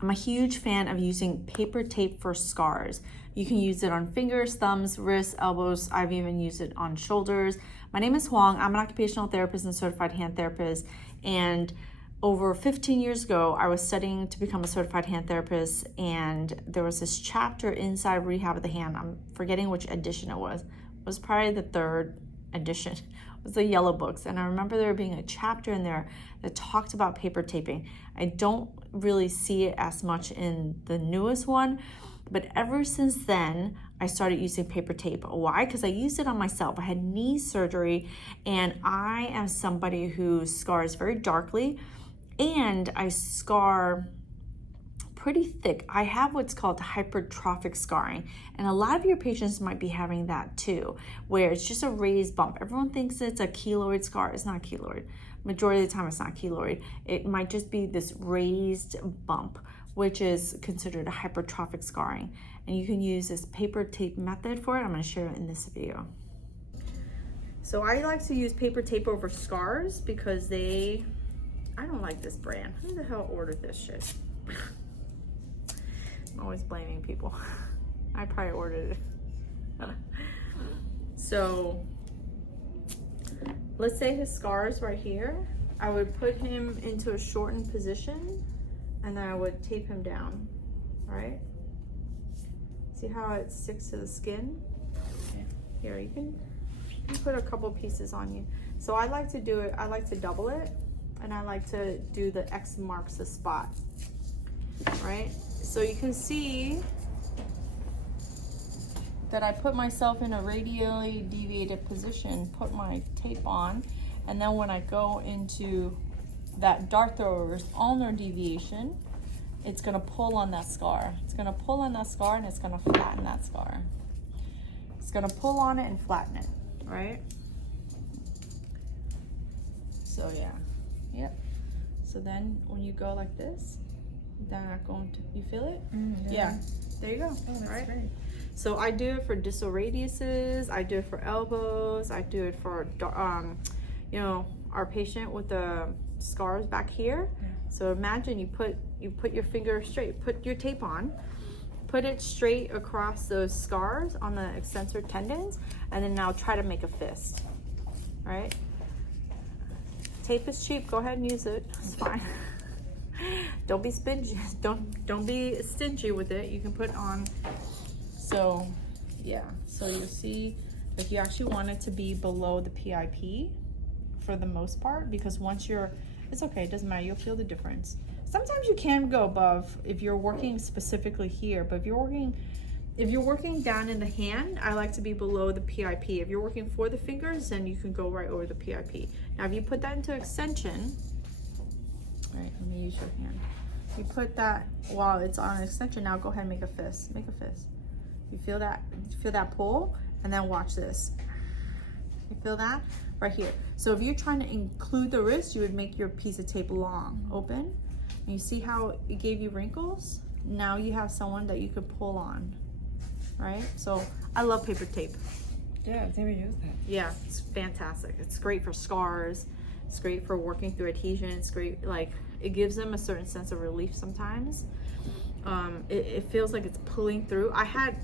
I'm a huge fan of using paper tape for scars. You can use it on fingers, thumbs, wrists, elbows. I've even used it on shoulders. My name is Huang. I'm an occupational therapist and certified hand therapist. And over 15 years ago, I was studying to become a certified hand therapist. And there was this chapter inside Rehab of the Hand. I'm forgetting which edition it was. It was probably the third edition. It was the yellow books. And I remember there being a chapter in there that talked about paper taping. I don't really see it as much in the newest one, but ever since then, I started using paper tape. Why? Because I used it on myself. I had knee surgery, and I am somebody who scars very darkly, and I scar pretty thick. I have what's called hypertrophic scarring, and a lot of your patients might be having that too, where it's just a raised bump. Everyone thinks it's a keloid scar. It's not keloid. Majority of the time it's not keloid. It might just be this raised bump, which is considered a hypertrophic scarring. And you can use this paper tape method for it. I'm going to share it in this video. So I like to use paper tape over scars because I don't like this brand. Who the hell ordered this shit? I'm always blaming people. I probably ordered it. So let's say his scar is right here. I would put him into a shortened position and then I would tape him down, right? See how it sticks to the skin? Yeah. Here, you can put a couple pieces on you. So I like to do it, I like to double it, and I like to do the X marks the spot, right? So you can see that I put myself in a radially deviated position, put my tape on, and then when I go into that dart thrower's ulnar deviation, it's gonna pull on that scar. It's gonna pull on that scar and it's gonna flatten that scar. It's gonna pull on it and flatten it, right? So yeah, yep. So then when you go like this, then I'm going to, you feel it? Yeah, there you go. Oh, that's right? great. So I do it for distal radiuses, I do it for elbows, I do it for, you know, our patient with the scars back here. Yeah. So imagine you put your finger straight, put your tape on, put it straight across those scars on the extensor tendons, and then now try to make a fist, right? Tape is cheap, go ahead and use it, it's fine. Don't be stingy, don't be stingy with it. You can put on, so yeah, so you'll see, like, you actually want it to be below the PIP for the most part, because once you're, it's okay, it doesn't matter, you'll feel the difference. Sometimes you can go above if you're working specifically here, but if you're working down in the hand, I like to be below the PIP. If you're working for the fingers, then you can go right over the PIP. Now if you put that into extension, all right, let me use your hand. You put that while it's on an extension, now go ahead and make a fist. Make a fist. You feel that? You feel that pull? And then watch this. You feel that? Right here. So if you're trying to include the wrist, you would make your piece of tape long, open. And you see how it gave you wrinkles? Now you have someone that you could pull on, right? So I love paper tape. Yeah, I've never used that. Yeah, it's fantastic. It's great for scars. It's great for working through adhesion. It's great, like, it gives them a certain sense of relief sometimes. It feels like it's pulling through. I had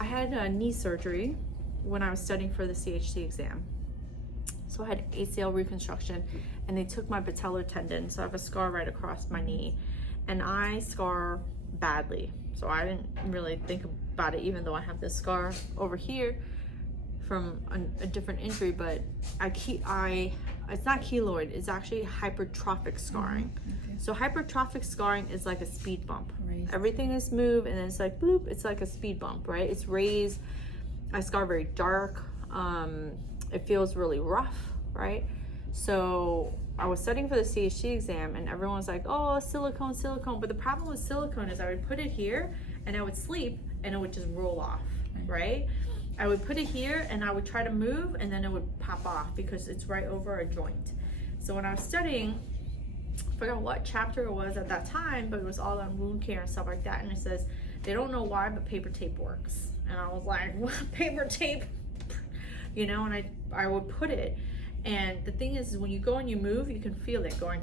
a knee surgery when I was studying for the CHT exam. So I had ACL reconstruction, and they took my patellar tendon. So I have a scar right across my knee, and I scar badly. So I didn't really think about it, even though I have this scar over here from a different injury, but it's not keloid, it's actually hypertrophic scarring. Okay. So hypertrophic scarring is like a speed bump. Raised. Everything is smooth and then it's like bloop, it's like a speed bump, right? It's raised. I scar very dark. It feels really rough, right? So I was studying for the CHT exam and everyone was like, oh, silicone. But the problem with silicone is I would put it here and I would sleep and it would just roll off, right? I would put it here and I would try to move and then it would pop off because it's right over a joint. So when I was studying, I forgot what chapter it was at that time, but it was all on wound care and stuff like that. And it says, they don't know why, but paper tape works. And I was like, what, paper tape? You know, and I would put it. And the thing is when you go and you move, you can feel it going,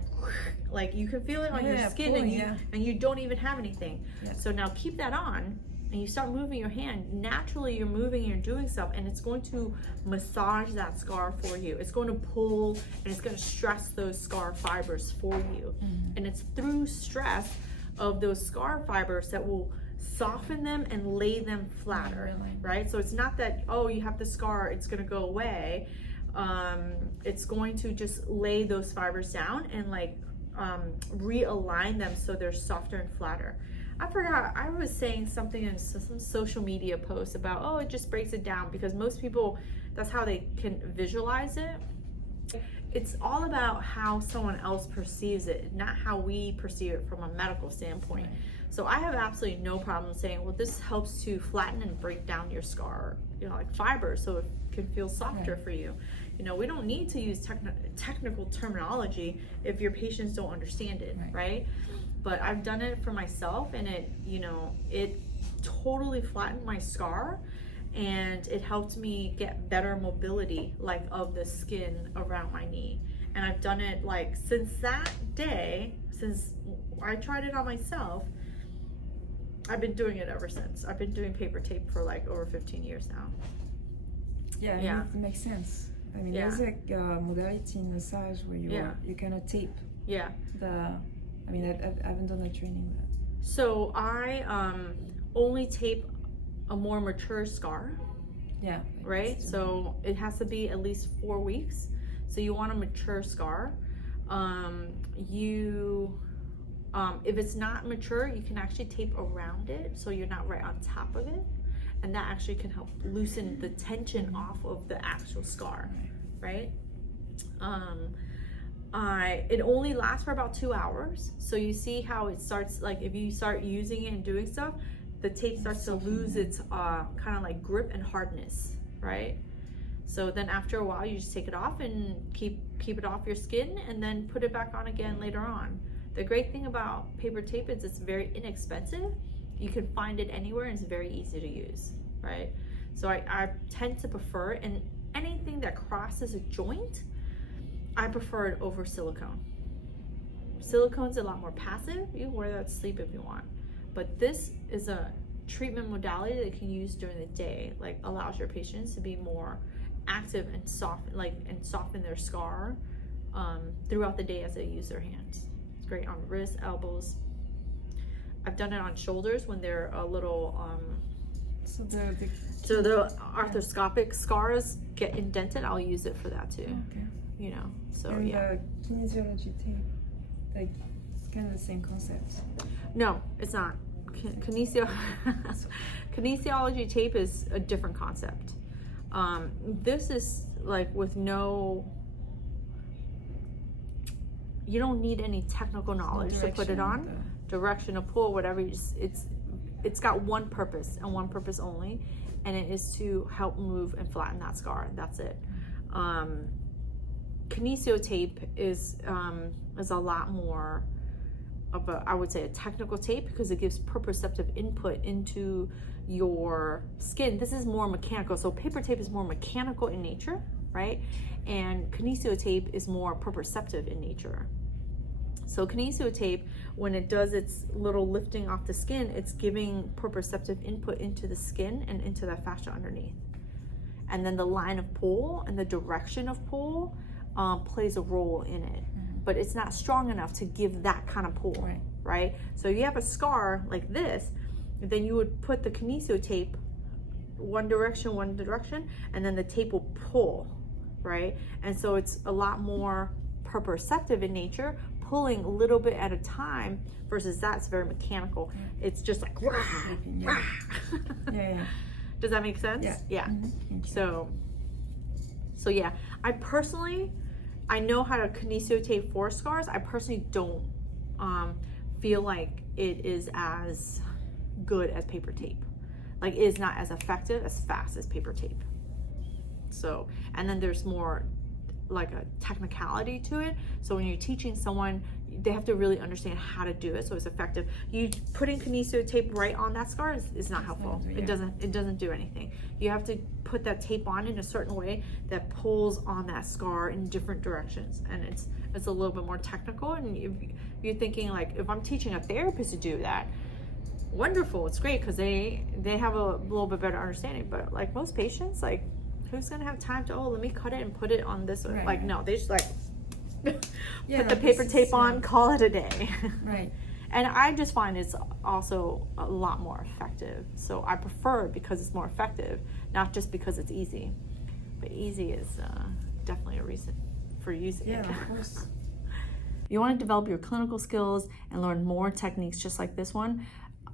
like you can feel it on your Yeah, skin, pulling, and you don't even have anything. Yeah. So now keep that on, and you start moving your hand. Naturally, you're moving and you're doing stuff, and it's going to massage that scar for you. It's going to pull, and it's going to stress those scar fibers for you. And it's through stress of those scar fibers that will soften them and lay them flatter, Really? right? So it's not that, oh, you have the scar, it's going to go away. It's going to just lay those fibers down and like realign them so they're softer and flatter. I forgot, I was saying something in some social media post about, oh, it just breaks it down, because most people, that's how they can visualize it. It's all about how someone else perceives it, not how we perceive it from a medical standpoint. Right. So I have absolutely no problem saying, well, this helps to flatten and break down your scar, you know, like fibers, so it can feel softer for you. You know, we don't need to use technical terminology if your patients don't understand it, right? But I've done it for myself, and it, you know, it totally flattened my scar, and it helped me get better mobility, like of the skin around my knee. And I've done it like since that day, since I tried it on myself, I've been doing it ever since. I've been doing paper tape for like over 15 years now. Yeah, I mean, Yeah. it makes sense. I mean, Yeah. there's like a modality in massage where you kind of tape Yeah. the. I mean, I haven't done the training, but So I only tape a more mature scar, yeah. right? So it has to be at least 4 weeks. So you want a mature scar. If it's not mature, you can actually tape around it so you're not right on top of it. And that actually can help loosen the tension off of the actual scar, right? It only lasts for about 2 hours. So you see how it starts, like if you start using it and doing stuff, the tape starts to lose its kind of like grip and hardness, right? So then after a while, you just take it off and keep it off your skin, and then put it back on again later on. The great thing about paper tape is it's very inexpensive. You can find it anywhere, and it's very easy to use, right? So I tend to prefer, and anything that crosses a joint, I prefer it over silicone. Silicone's a lot more passive. You can wear that to sleep if you want. But this is a treatment modality that you can use during the day, like allows your patients to be more active and soften their scar throughout the day as they use their hands. It's great on wrists, elbows. I've done it on shoulders when they're a little So the arthroscopic scars get indented. I'll use it for that too. Okay. You know, so And yeah. the kinesiology tape, like it's kind of the same concept. No, it's not. Kinesiology tape is a different concept. This is like with no, you don't need any technical knowledge to put it on. Direction, a pull, whatever. It's got one purpose and one purpose only, and it is to help move and flatten that scar. That's it. Kinesio tape is a lot more of a, I would say, a technical tape, because it gives proprioceptive input into your skin. This is more mechanical. So paper tape is more mechanical in nature, right? And kinesio tape is more proprioceptive in nature. So kinesio tape, when it does its little lifting off the skin, it's giving proprioceptive input into the skin and into that fascia underneath. And then the line of pull and the direction of pull plays a role in it. But it's not strong enough to give that kind of pull, right? So you have a scar like this, then you would put the kinesio tape one direction, and then the tape will pull, right? And so it's a lot more proprioceptive in nature, pulling a little bit at a time, versus that's very mechanical. It's just like, rah, rah. Yeah. Does that make sense? Yeah. So yeah, I know how to kinesio tape for scars. I personally don't feel like it is as good as paper tape. Like, it is not as effective, as fast as paper tape. So, and then there's more like a technicality to it. So when you're teaching someone, they have to really understand how to do it so it's effective. You putting kinesia tape right on that scar is not helpful. Yeah. It doesn't do anything. You have to put that tape on in a certain way that pulls on that scar in different directions, and it's a little bit more technical. And you're thinking like, if I'm teaching a therapist to do that, wonderful, it's great because they have a little bit better understanding. But like most patients, like who's gonna have time to let me cut it and put it on this? Right. Like no, they just like Yeah, put the this paper is, tape on, call it a day. Right. And I just find it's also a lot more effective. So I prefer it because it's more effective, not just because it's easy. But easy is definitely a reason for using it. Yeah, of course. You want to develop your clinical skills and learn more techniques just like this one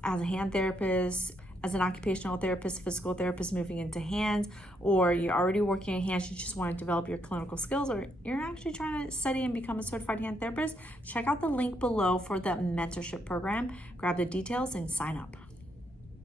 as a hand therapist, as an occupational therapist, physical therapist moving into hands, or you're already working in hands, you just want to develop your clinical skills, or you're actually trying to study and become a certified hand therapist, check out the link below for the mentorship program. Grab the details and sign up.